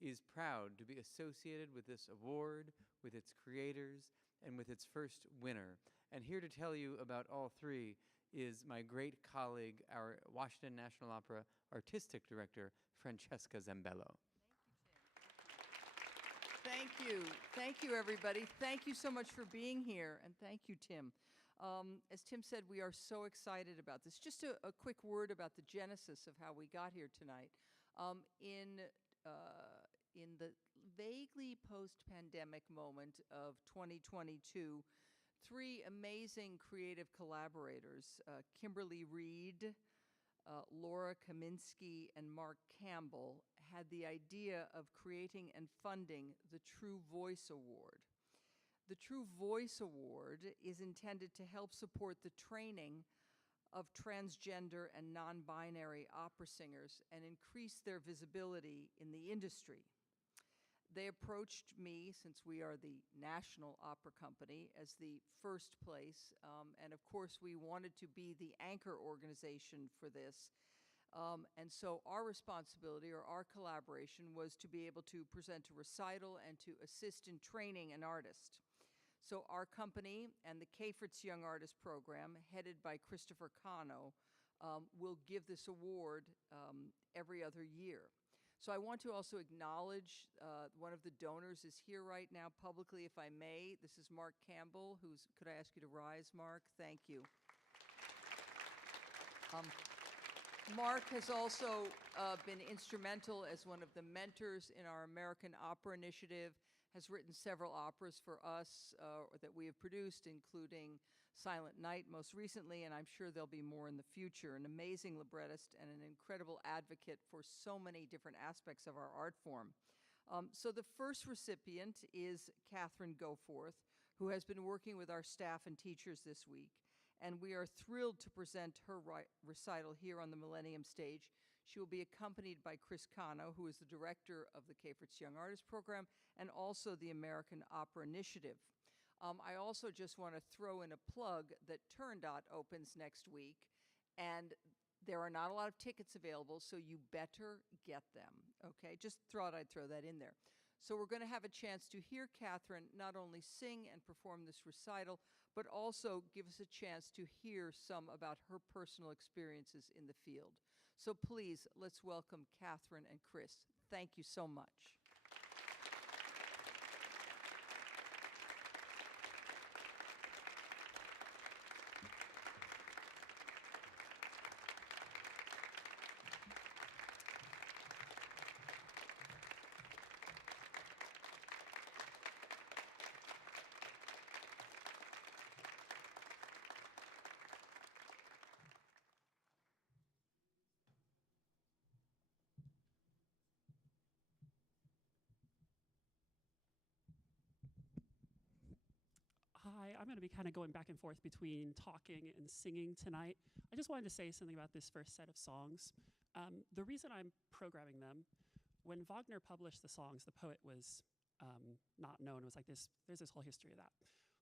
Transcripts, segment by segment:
is proud to be associated with this award, with its creators, and with its first winner. And here to tell you about all three is my great colleague, our Washington National Opera Artistic Director, Francesca Zambello. Thank you. Thank you, everybody. Thank you so much for being here, and thank you, Tim. As Tim said, we are so excited about this. Just a quick word about the genesis of how we got here tonight. In the vaguely post-pandemic moment of 2022, three amazing creative collaborators, Kimberly Reed, Laura Kaminsky, and Mark Campbell, had the idea of creating and funding the True Voice Award. The True Voice Award is intended to help support the training of transgender and non-binary opera singers and increase their visibility in the industry. They approached me, since we are the national opera company, as the first place, and of course we wanted to be the anchor organization for this. And so our responsibility, or our collaboration, was to be able to present a recital and to assist in training an artist. So our company and the Cafritz Young Artists program, headed by Christopher Cano, will give this award every other year. So I want to also acknowledge one of the donors is here right now publicly, if I may. This is Mark Campbell, could I ask you to rise, Mark? Thank you. Mark has also been instrumental as one of the mentors in our American Opera Initiative, has written several operas for us that we have produced, including Silent Night most recently, and I'm sure there'll be more in the future. An amazing librettist and an incredible advocate for so many different aspects of our art form. So the first recipient is Katherine Goforth, who has been working with our staff and teachers this week, and we are thrilled to present her recital here on the Millennium Stage. She will be accompanied by Chris Cano, who is the director of the Cafritz Young Artists program and also the American Opera Initiative. I also just want to throw in a plug that Turndot opens next week, and there are not a lot of tickets available, so you better get them, okay? Just thought I'd throw that in there. So we're going to have a chance to hear Katherine not only sing and perform this recital, but also give us a chance to hear some about her personal experiences in the field. So please, let's welcome Katherine and Chris. Thank you so much. Hi, I'm going to be kind of going back and forth between talking and singing tonight. I just wanted to say something about this first set of songs. The reason I'm programming them, when Wagner published the songs, the poet was not known. It was like there's this whole history of that.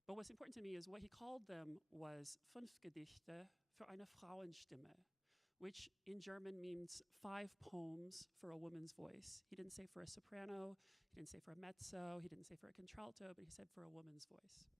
But what's important to me is what he called them was 5 Gedichte für eine Frauenstimme, which in German means 5 poems for a woman's voice. He didn't say for a soprano, he didn't say for a mezzo, he didn't say for a contralto, but he said for a woman's voice.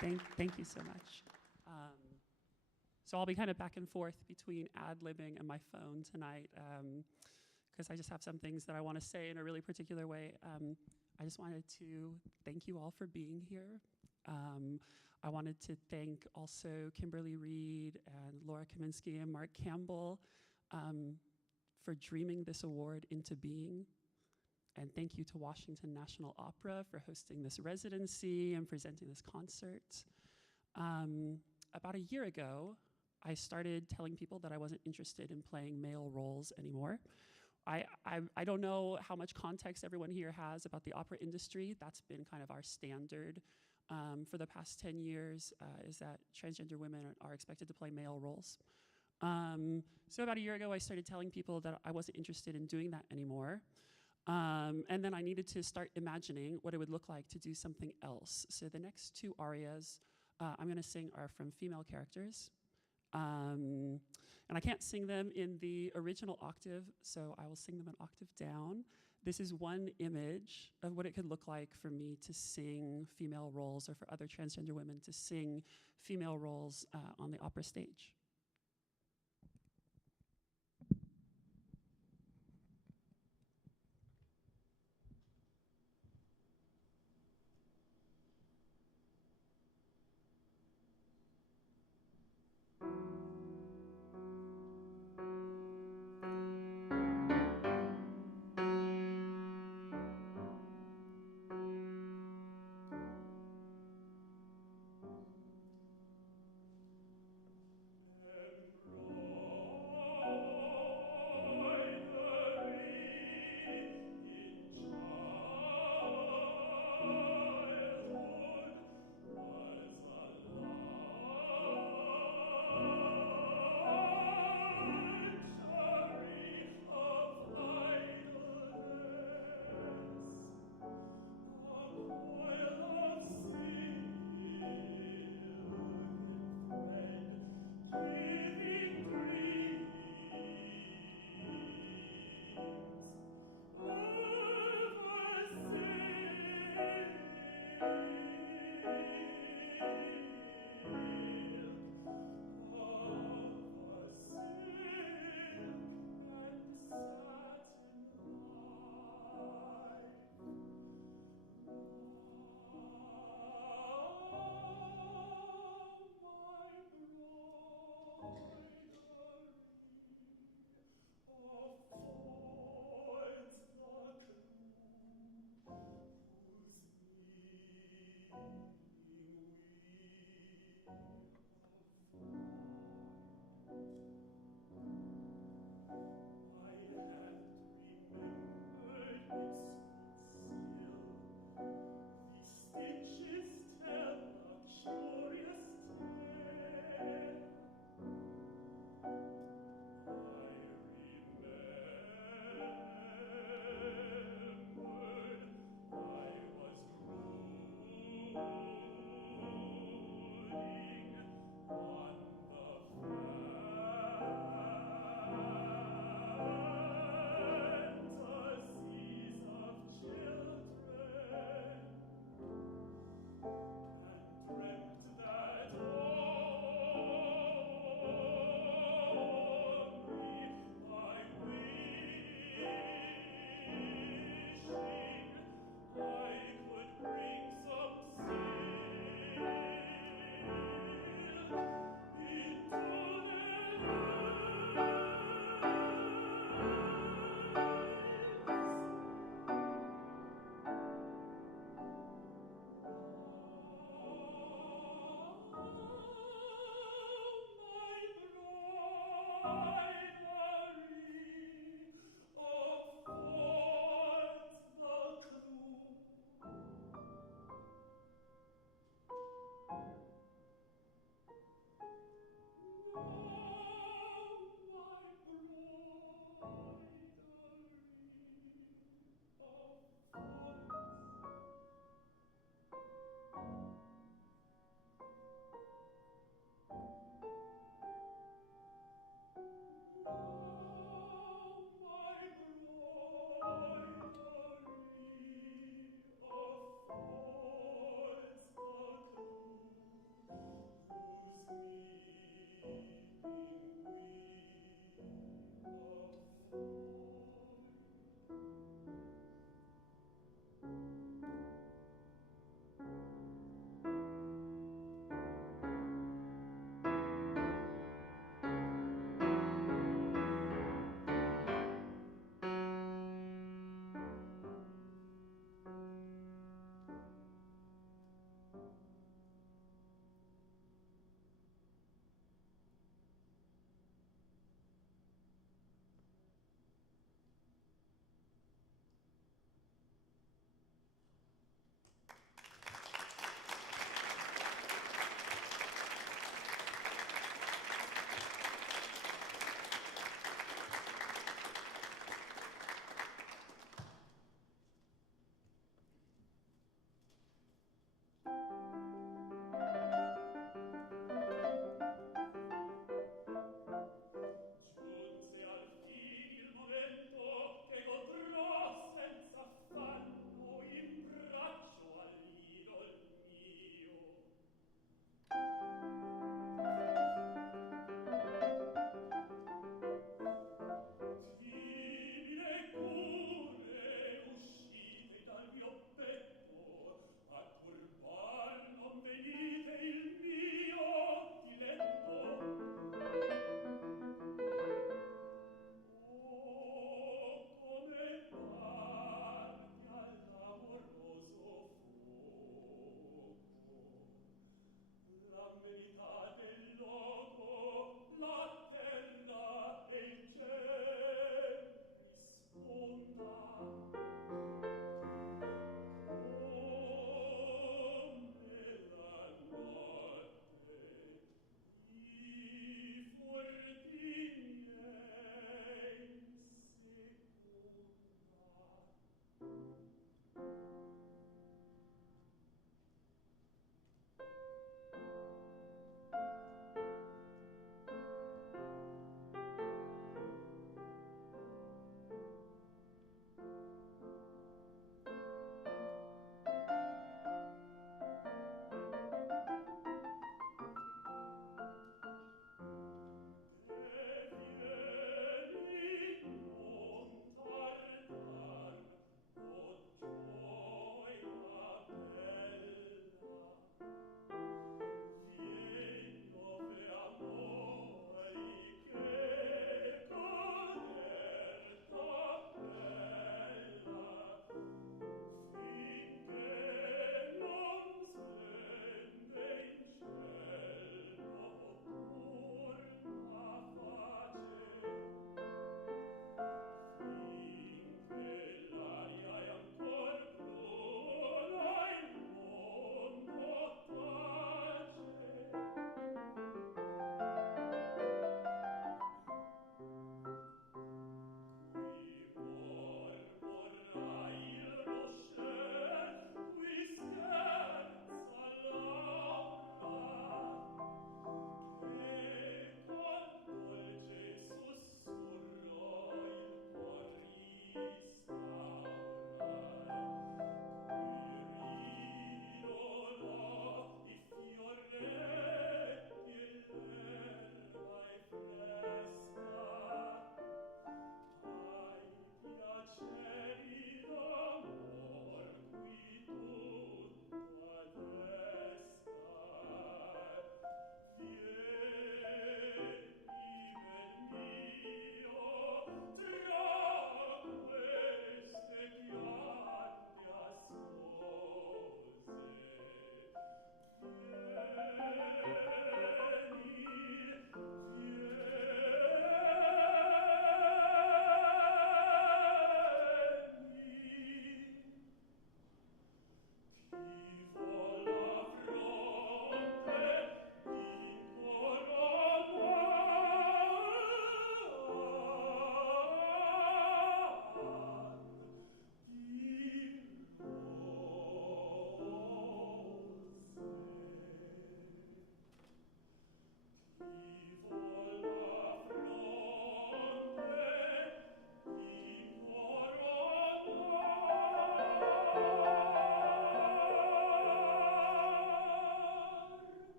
Thank you so much. So I'll be kind of back and forth between ad-libbing and my phone tonight, because I just have some things that I want to say in a really particular way. I just wanted to thank you all for being here. I wanted to thank also Kimberly Reed and Laura Kaminsky and Mark Campbell for dreaming this award into being. And thank you to Washington National Opera for hosting this residency and presenting this concert. About a year ago, I started telling people that I wasn't interested in playing male roles anymore. I don't know how much context everyone here has about the opera industry. That's been kind of our standard for the past 10 years, is that transgender women are expected to play male roles. So about a year ago, I started telling people that I wasn't interested in doing that anymore. And then I needed to start imagining what it would look like to do something else. So the next two arias I'm going to sing are from female characters. And I can't sing them in the original octave, so I will sing them an octave down. This is one image of what it could look like for me to sing female roles, or for other transgender women to sing female roles on the opera stage.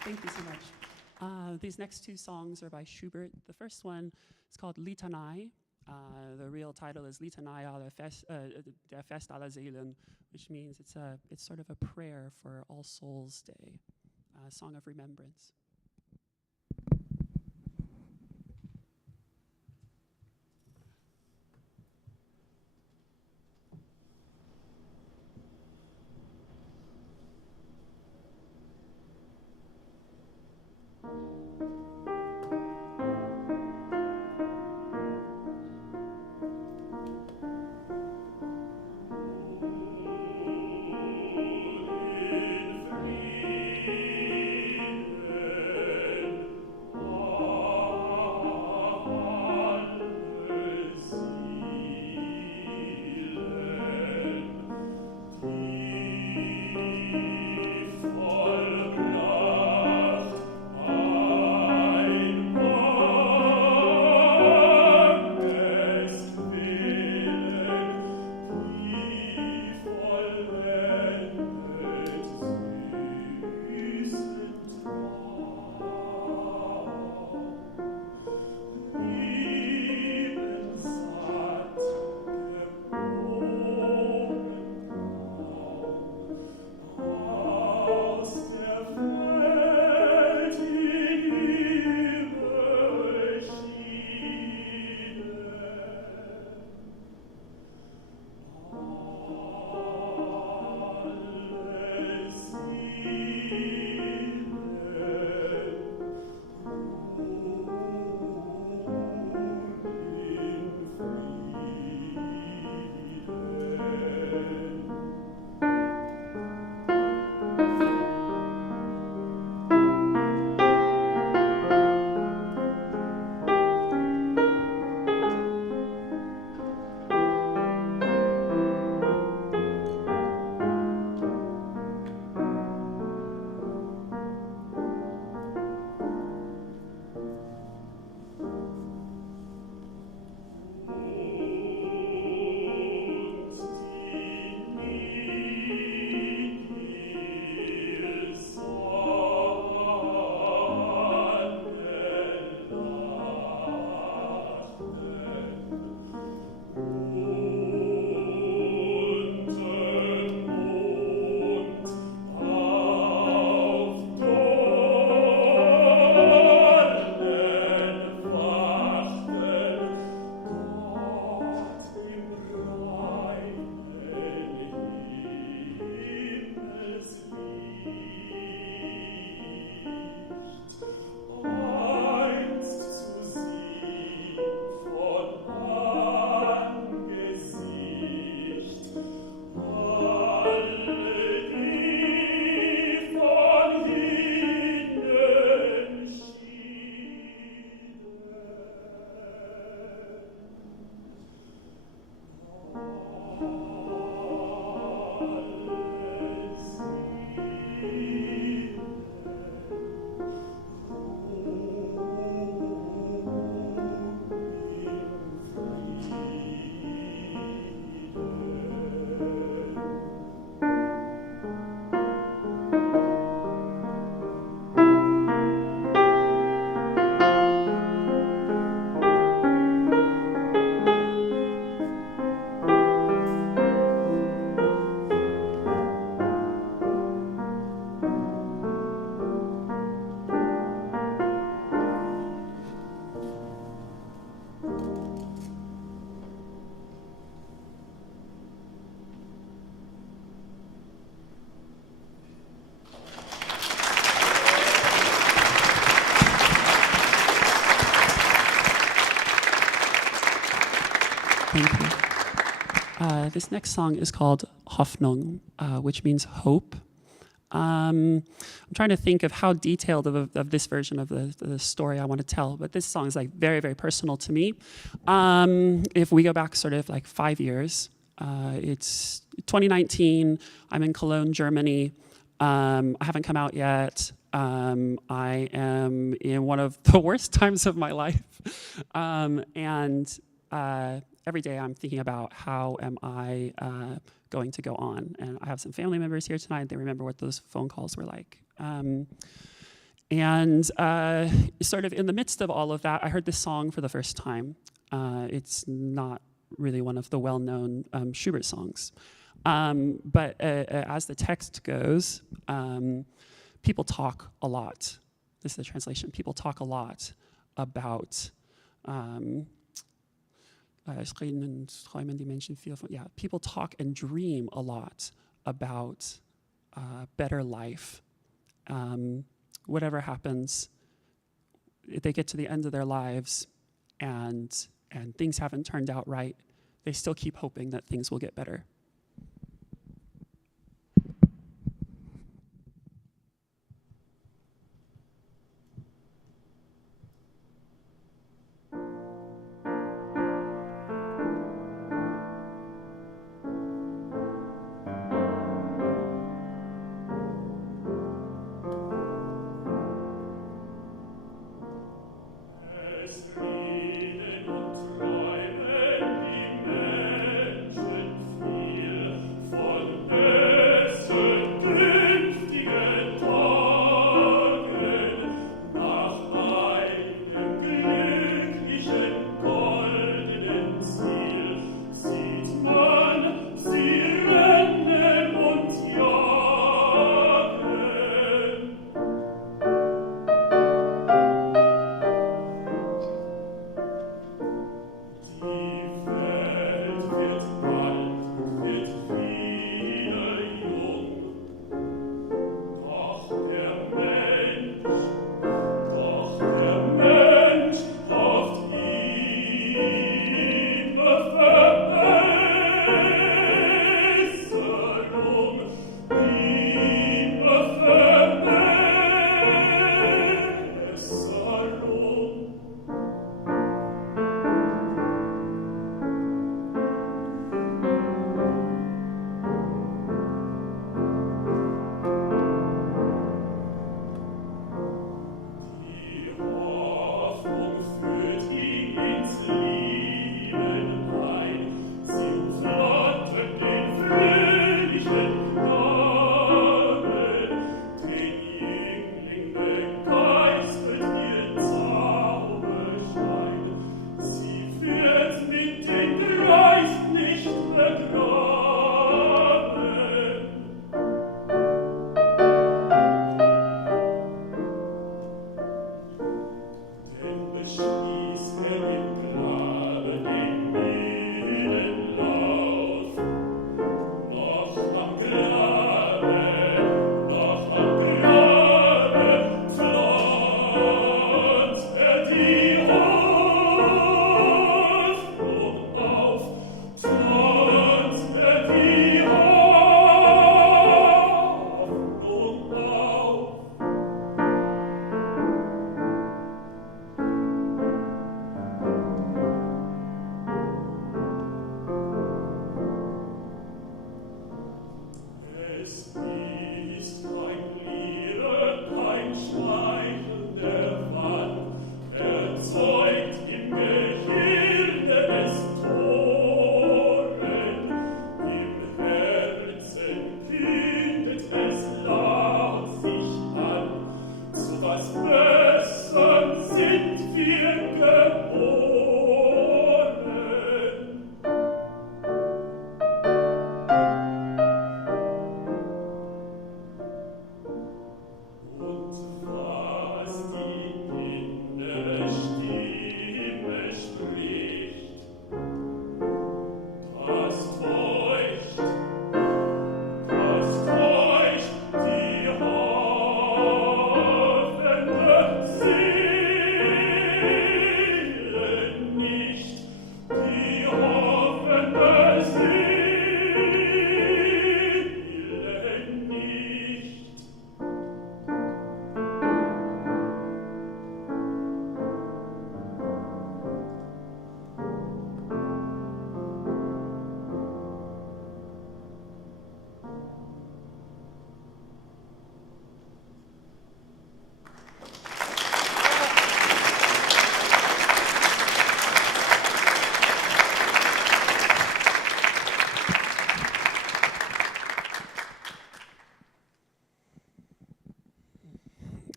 Thank you so much. These next two songs are by Schubert. The first one is called Litanei. The real title is Litanei der Fest aller Seelen, which means it's sort of a prayer for All Souls Day, a song of remembrance. Thank you. This next song is called Hoffnung, which means hope. I'm trying to think of how detailed of this version of the story I want to tell, but this song is like very, very personal to me. If we go back sort of like 5 years, it's 2019, I'm in Cologne, Germany. I haven't come out yet. I am in one of the worst times of my life. Every day I'm thinking about how am I going to go on. And I have some family members here tonight. They remember what those phone calls were like. Sort of in the midst of all of that, I heard this song for the first time. It's not really one of the well-known Schubert songs. But as the text goes, people talk a lot. This is the translation. People talk a lot about people talk and dream a lot about better life. Whatever happens, if they get to the end of their lives and things haven't turned out right, they still keep hoping that things will get better. Frieden und Träume, die Menschen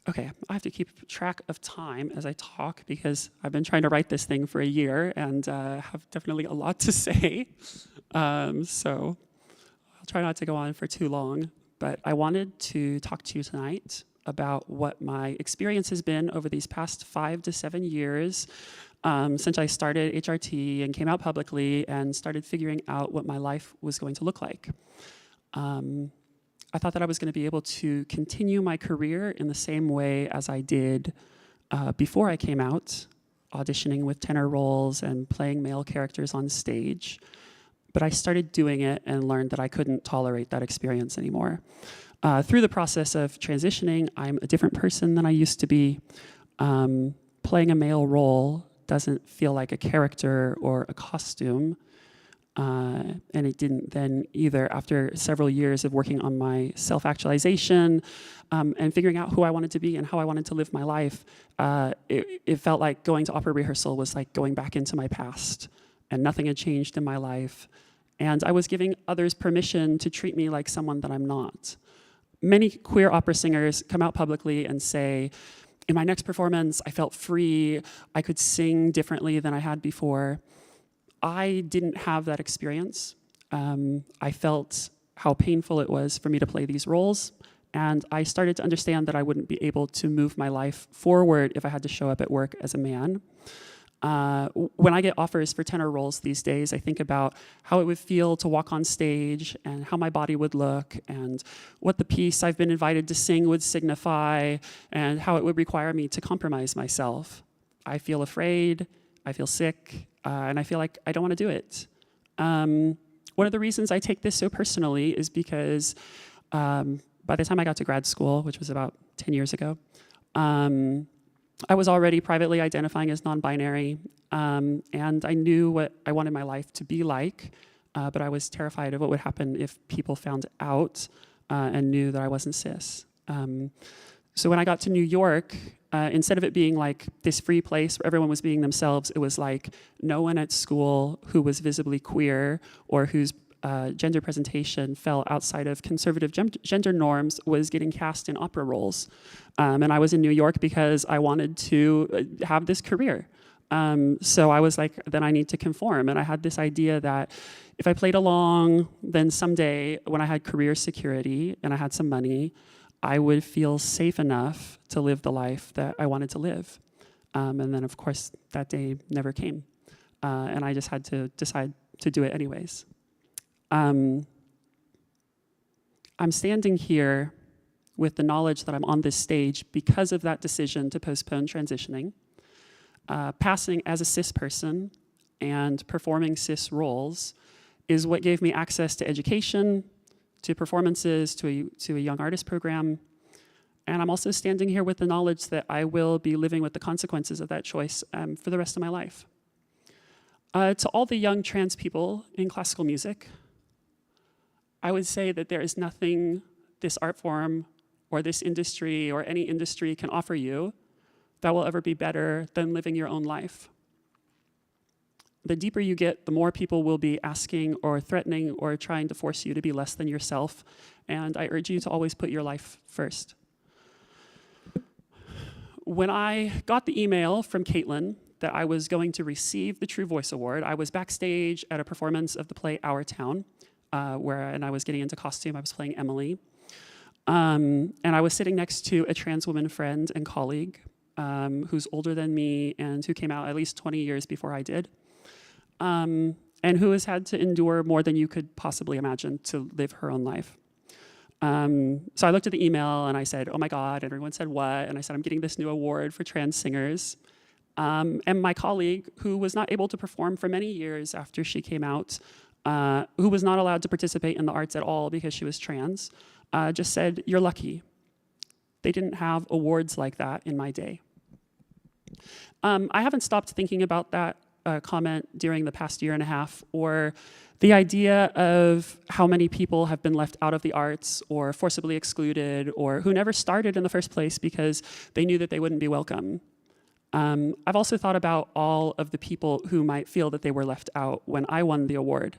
Okay, I have to keep track of time as I talk because I've been trying to write this thing for a year and have definitely a lot to say. So I'll try not to go on for too long. But I wanted to talk to you tonight about what my experience has been over these past 5 to 7 years since I started HRT and came out publicly and started figuring out what my life was going to look like. I thought that I was going to be able to continue my career in the same way as I did before I came out, auditioning with tenor roles and playing male characters on stage. But I started doing it and learned that I couldn't tolerate that experience anymore. Through the process of transitioning, I'm a different person than I used to be. Playing a male role doesn't feel like a character or a costume. And it didn't then either. After several years of working on my self-actualization and figuring out who I wanted to be and how I wanted to live my life, it felt like going to opera rehearsal was like going back into my past, and nothing had changed in my life. And I was giving others permission to treat me like someone that I'm not. Many queer opera singers come out publicly and say, in my next performance, I felt free, I could sing differently than I had before. I didn't have that experience. I felt how painful it was for me to play these roles, and I started to understand that I wouldn't be able to move my life forward if I had to show up at work as a man. When I get offers for tenor roles these days, I think about how it would feel to walk on stage and how my body would look and what the piece I've been invited to sing would signify and how it would require me to compromise myself. I feel afraid, I feel sick, and I feel like I don't want to do it. One of the reasons I take this so personally is because by the time I got to grad school, which was about 10 years ago, I was already privately identifying as non-binary, and I knew what I wanted my life to be like, but I was terrified of what would happen if people found out and knew that I wasn't cis. So when I got to New York, instead of it being like this free place where everyone was being themselves, it was like no one at school who was visibly queer or whose gender presentation fell outside of conservative gender norms was getting cast in opera roles. And I was in New York because I wanted to have this career. So I was like, then I need to conform. And I had this idea that if I played along, then someday when I had career security and I had some money, I would feel safe enough to live the life that I wanted to live. And then, of course, that day never came. And I just had to decide to do it anyways. I'm standing here with the knowledge that I'm on this stage because of that decision to postpone transitioning. Passing as a cis person and performing cis roles is what gave me access to education, to performances, to a young artist program. And I'm also standing here with the knowledge that I will be living with the consequences of that choice for the rest of my life. To all the young trans people in classical music, I would say that there is nothing this art form or this industry or any industry can offer you that will ever be better than living your own life. The deeper you get, the more people will be asking or threatening or trying to force you to be less than yourself. And I urge you to always put your life first. When I got the email from Caitlin that I was going to receive the True Voice Award, I was backstage at a performance of the play Our Town, and I was getting into costume. I was playing Emily. And I was sitting next to a trans woman friend and colleague who's older than me and who came out at least 20 years before I did. And who has had to endure more than you could possibly imagine to live her own life. So I looked at the email and I said, oh my God, and everyone said, what? And I said, I'm getting this new award for trans singers. And my colleague, who was not able to perform for many years after she came out, who was not allowed to participate in the arts at all because she was trans, just said, you're lucky. They didn't have awards like that in my day. I haven't stopped thinking about that comment during the past year and a half, or the idea of how many people have been left out of the arts or forcibly excluded or who never started in the first place because they knew that they wouldn't be welcome. I've also thought about all of the people who might feel that they were left out when I won the award.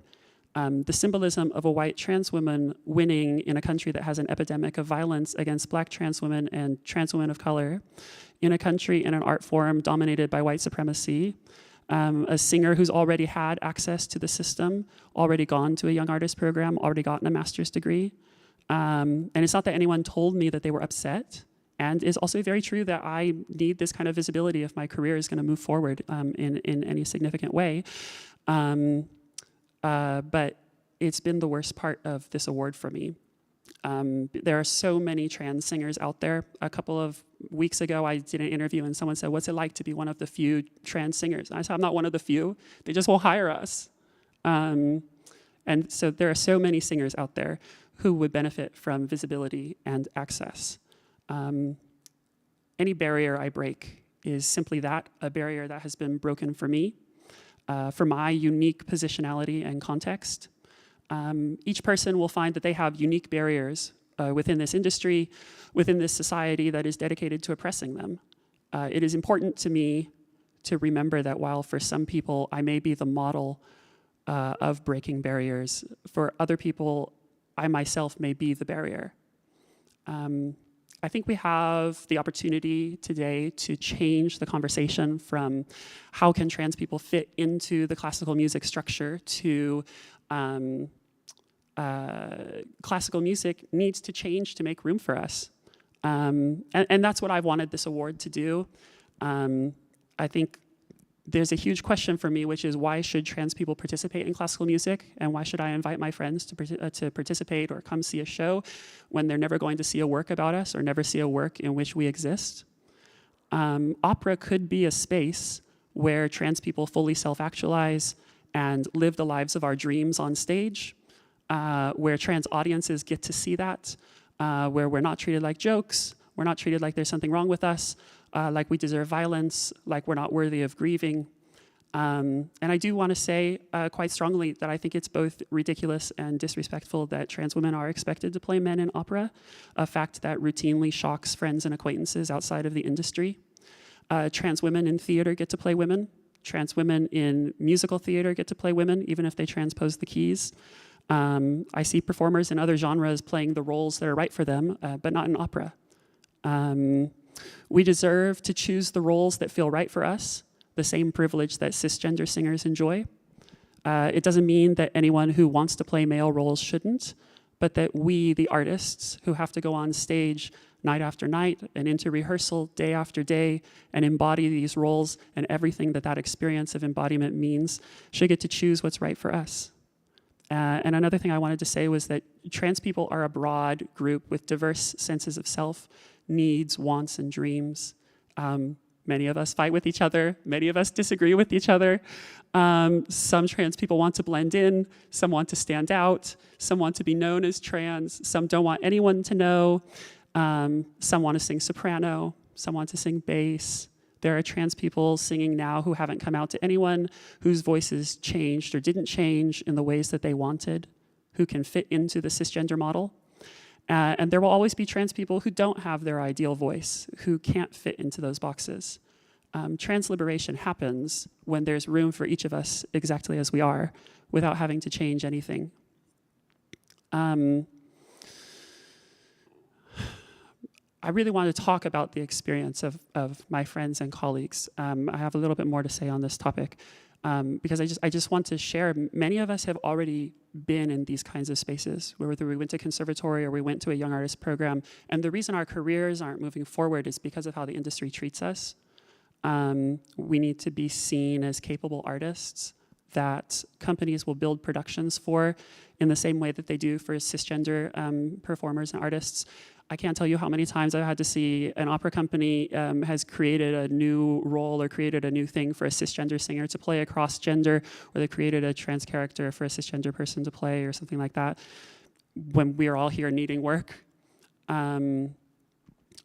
The symbolism of a white trans woman winning in a country that has an epidemic of violence against black trans women and trans women of color, in a country in an art form dominated by white supremacy, a singer who's already had access to the system, already gone to a young artist program, already gotten a master's degree. And it's not that anyone told me that they were upset. And it's also very true that I need this kind of visibility if my career is going to move forward in any significant way. But it's been the worst part of this award for me. There are so many trans singers out there. A couple of weeks ago, I did an interview and someone said, what's it like to be one of the few trans singers? And I said, I'm not one of the few. They just won't hire us. And so there are so many singers out there who would benefit from visibility and access. Any barrier I break is simply that, a barrier that has been broken for me, for my unique positionality and context. Each person will find that they have unique barriers within this industry, within this society that is dedicated to oppressing them. It is important to me to remember that while for some people I may be the model of breaking barriers, for other people I myself may be the barrier. I think we have the opportunity today to change the conversation from how can trans people fit into the classical music structure to classical music needs to change to make room for us. And that's what I wanted this award to do. I think there's a huge question for me, which is why should trans people participate in classical music? And why should I invite my friends to participate or come see a show when they're never going to see a work about us or never see a work in which we exist? Opera could be a space where trans people fully self-actualize and live the lives of our dreams on stage, where trans audiences get to see that, where we're not treated like jokes, we're not treated like there's something wrong with us, like we deserve violence, like we're not worthy of grieving. And I do want to say quite strongly that I think it's both ridiculous and disrespectful that trans women are expected to play men in opera, a fact that routinely shocks friends and acquaintances outside of the industry. Trans women in theater get to play women. Trans women in musical theater get to play women, even if they transpose the keys. I see performers in other genres playing the roles that are right for them, but not in opera. We deserve to choose the roles that feel right for us, the same privilege that cisgender singers enjoy. It doesn't mean that anyone who wants to play male roles shouldn't, but that we, the artists, who have to go on stage night after night and into rehearsal day after day and embody these roles and everything that that experience of embodiment means, should get to choose what's right for us. And another thing I wanted to say was that trans people are a broad group with diverse senses of self, needs, wants, and dreams. Many of us fight with each other. Many of us disagree with each other. Some trans people want to blend in. Some want to stand out. Some want to be known as trans. Some don't want anyone to know. Some want to sing soprano. Some want to sing bass. There are trans people singing now who haven't come out to anyone, whose voices changed or didn't change in the ways that they wanted, who can fit into the cisgender model. And there will always be trans people who don't have their ideal voice, who can't fit into those boxes. Trans liberation happens when there's room for each of us exactly as we are, without having to change anything. I really want to talk about the experience of my friends and colleagues. I have a little bit more to say on this topic because I just want to share. Many of us have already been in these kinds of spaces, whether we went to conservatory or we went to a young artist program. And the reason our careers aren't moving forward is because of how the industry treats us. We need to be seen as capable artists that companies will build productions for in the same way that they do for cisgender performers and artists. I can't tell you how many times I've had to see an opera company has created a new role or created a new thing for a cisgender singer to play across gender, or they created a trans character for a cisgender person to play or something like that, when we are all here needing work.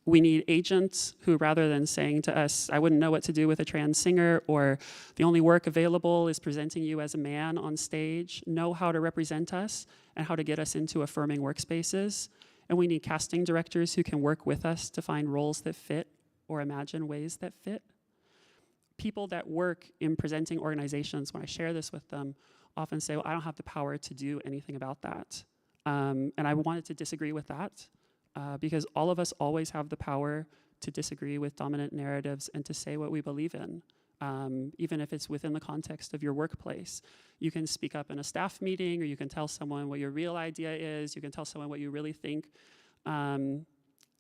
We need agents who, rather than saying to us, I wouldn't know what to do with a trans singer, or the only work available is presenting you as a man on stage, know how to represent us and how to get us into affirming workspaces. And we need casting directors who can work with us to find roles that fit or imagine ways that fit. People that work in presenting organizations, when I share this with them, often say, well, I don't have the power to do anything about that. And I wanted to disagree with that because all of us always have the power to disagree with dominant narratives and to say what we believe in, even if it's within the context of your workplace. You can speak up in a staff meeting, or you can tell someone what your real idea is, you can tell someone what you really think. And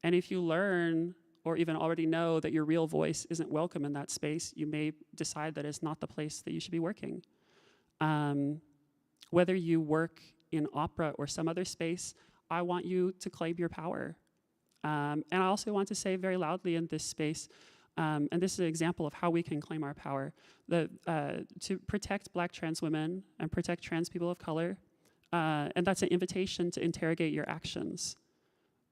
if you learn, or even already know, that your real voice isn't welcome in that space, you may decide that it's not the place that you should be working. Whether you work in opera or some other space, I want you to claim your power. And I also want to say very loudly in this space, and this is an example of how we can claim our power, to protect Black trans women and protect trans people of color, and that's an invitation to interrogate your actions.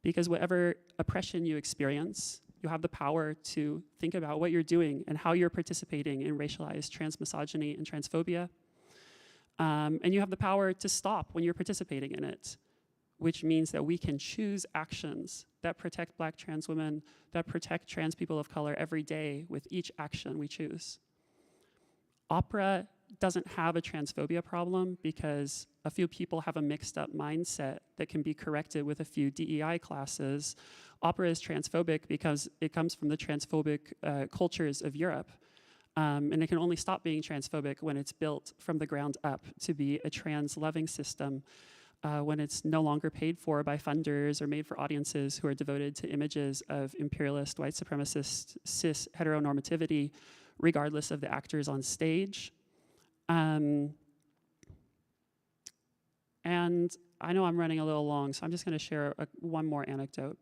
Because whatever oppression you experience, you have the power to think about what you're doing and how you're participating in racialized transmisogyny and transphobia. And you have the power to stop when you're participating in it, which means that we can choose actions that protect Black trans women, that protect trans people of color every day with each action we choose. Opera doesn't have a transphobia problem because a few people have a mixed up mindset that can be corrected with a few DEI classes. Opera is transphobic because it comes from the transphobic cultures of Europe. And it can only stop being transphobic when it's built from the ground up to be a trans-loving system, when it's no longer paid for by funders or made for audiences who are devoted to images of imperialist, white supremacist, cis heteronormativity, regardless of the actors on stage. And I know I'm running a little long, so I'm just going to share one more anecdote.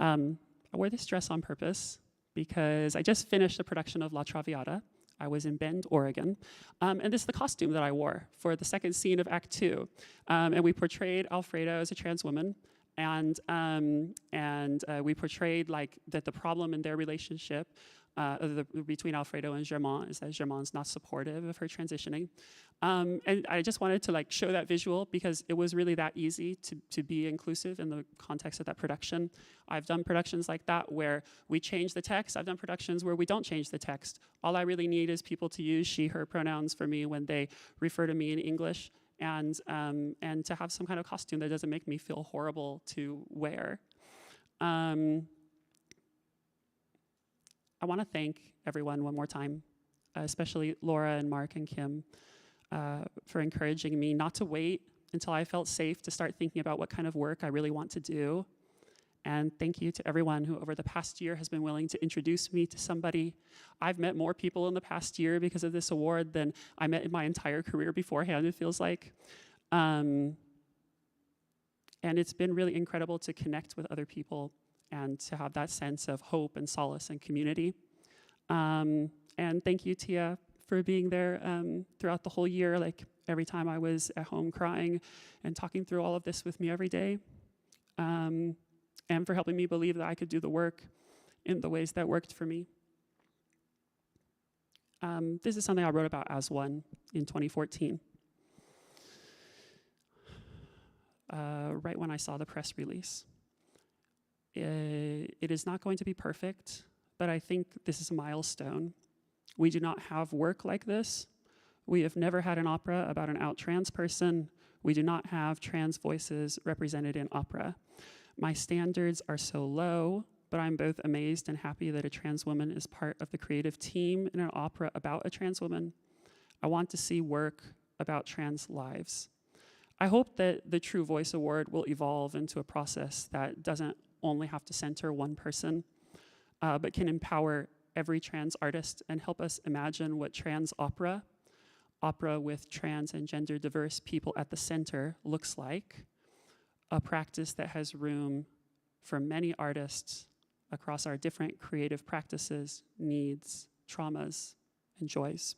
I wore this dress on purpose because I just finished a production of La Traviata. I was in Bend, Oregon, and this is the costume that I wore for the second scene of Act 2. And we portrayed Alfredo as a trans woman, and we portrayed like that the problem in their relationship between Alfredo and Germain is that Germain's not supportive of her transitioning. And I just wanted to like show that visual because it was really that easy to be inclusive in the context of that production. I've done productions like that where we change the text. I've done productions where we don't change the text. All I really need is people to use she, her pronouns for me when they refer to me in English, and to have some kind of costume that doesn't make me feel horrible to wear. I want to thank everyone one more time, especially Laura and Mark and Kim, for encouraging me not to wait until I felt safe to start thinking about what kind of work I really want to do. And thank you to everyone who over the past year has been willing to introduce me to somebody. I've met more people in the past year because of this award than I met in my entire career beforehand, it feels like. And it's been really incredible to connect with other people and to have that sense of hope and solace and community. And thank you, Tia, for being there throughout the whole year, like every time I was at home crying and talking through all of this with me every day. And for helping me believe that I could do the work in the ways that worked for me. This is something I wrote about as one in 2014. Right when I saw the press release. It is not going to be perfect, but I think this is a milestone. We do not have work like this. We have never had an opera about an out trans person. We do not have trans voices represented in opera. My standards are so low, but I'm both amazed and happy that a trans woman is part of the creative team in an opera about a trans woman. I want to see work about trans lives. I hope that the True Voice Award will evolve into a process that doesn't only have to center one person, but can empower every trans artist and help us imagine what trans opera with trans and gender diverse people at the center looks like, a practice that has room for many artists across our different creative practices, needs, traumas, and joys.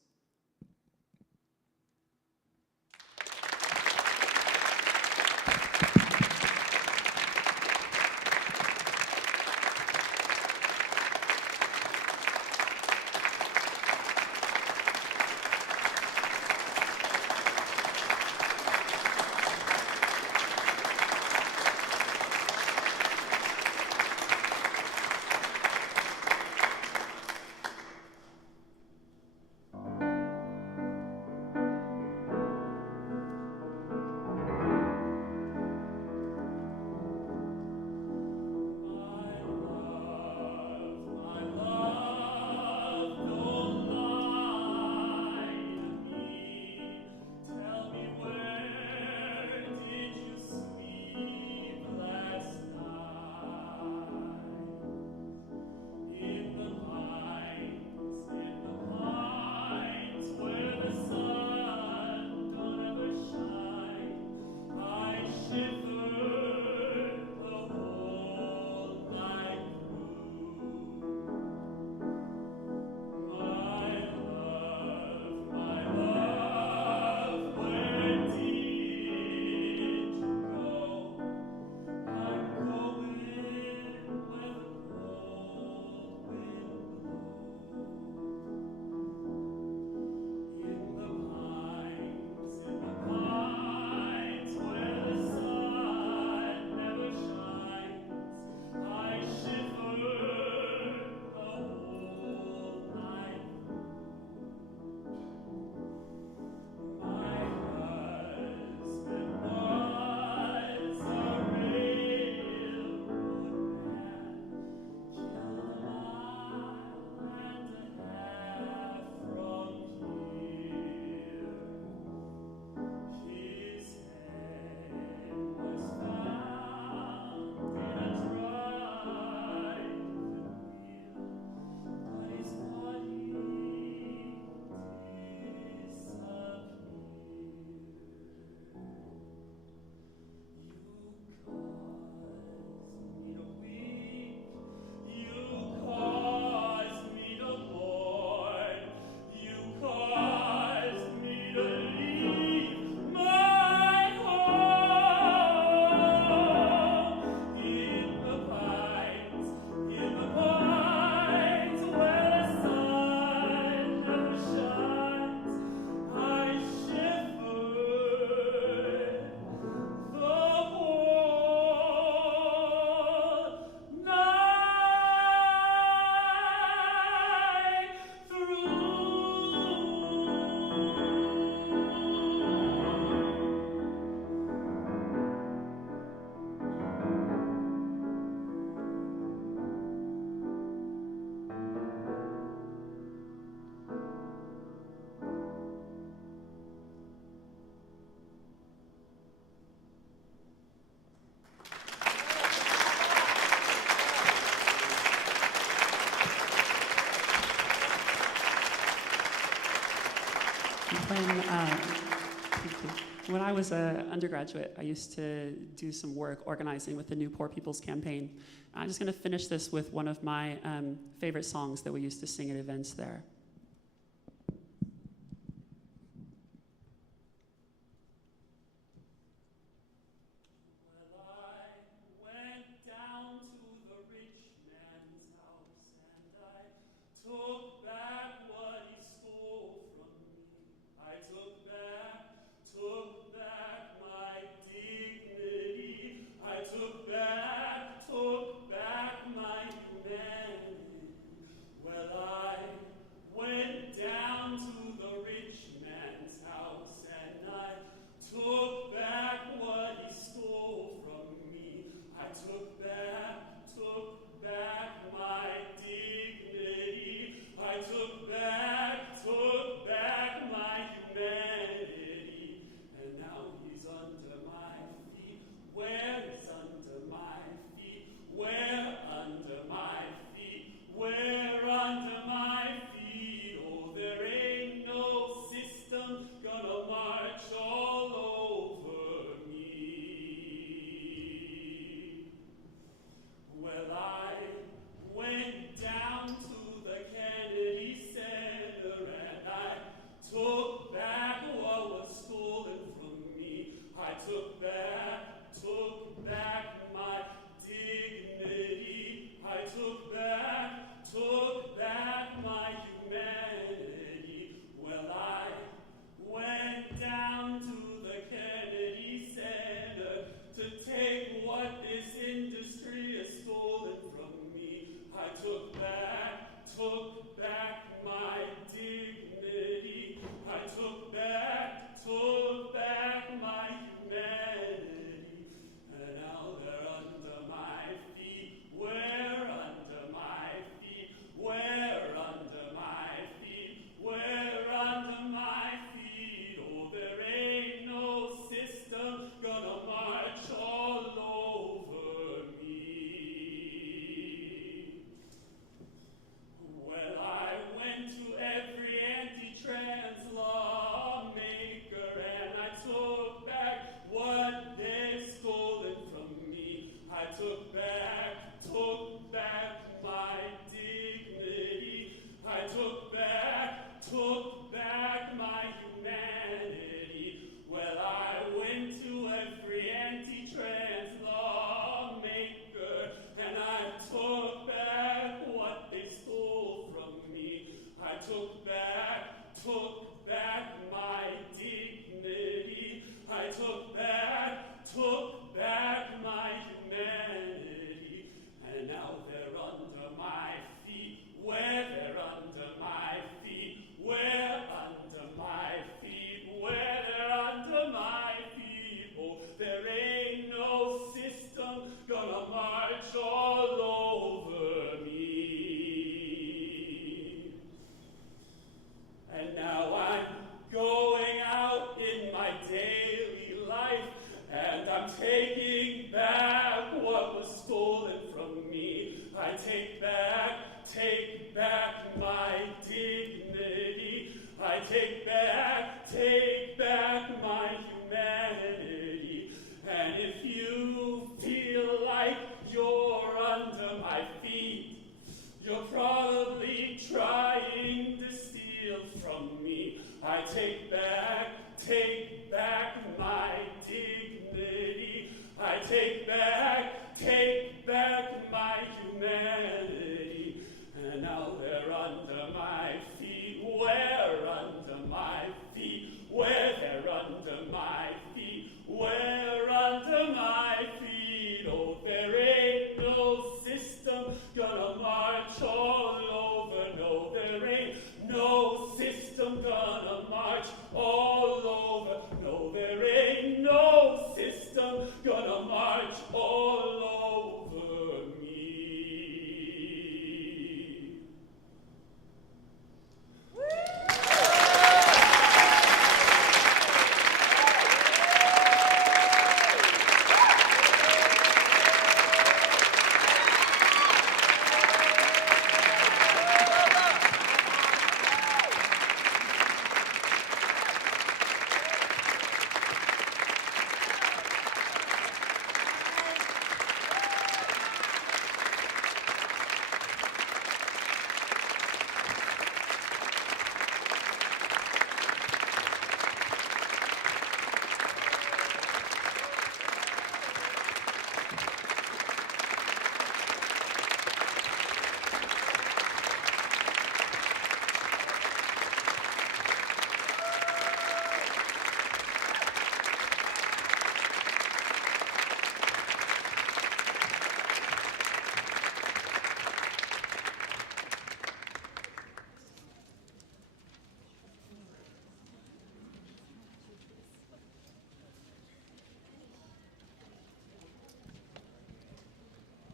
When I was an undergraduate, I used to do some work organizing with the New Poor People's Campaign. I'm just going to finish this with one of my favorite songs that we used to sing at events there.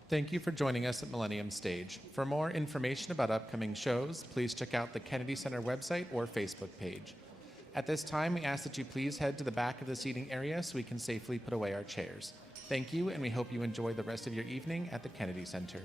Thank you for joining us at Millennium Stage. For more information about upcoming shows, please check out the Kennedy Center website or Facebook page. At this time, we ask that you please head to the back of the seating area so we can safely put away our chairs. Thank you, and we hope you enjoy the rest of your evening at the Kennedy Center.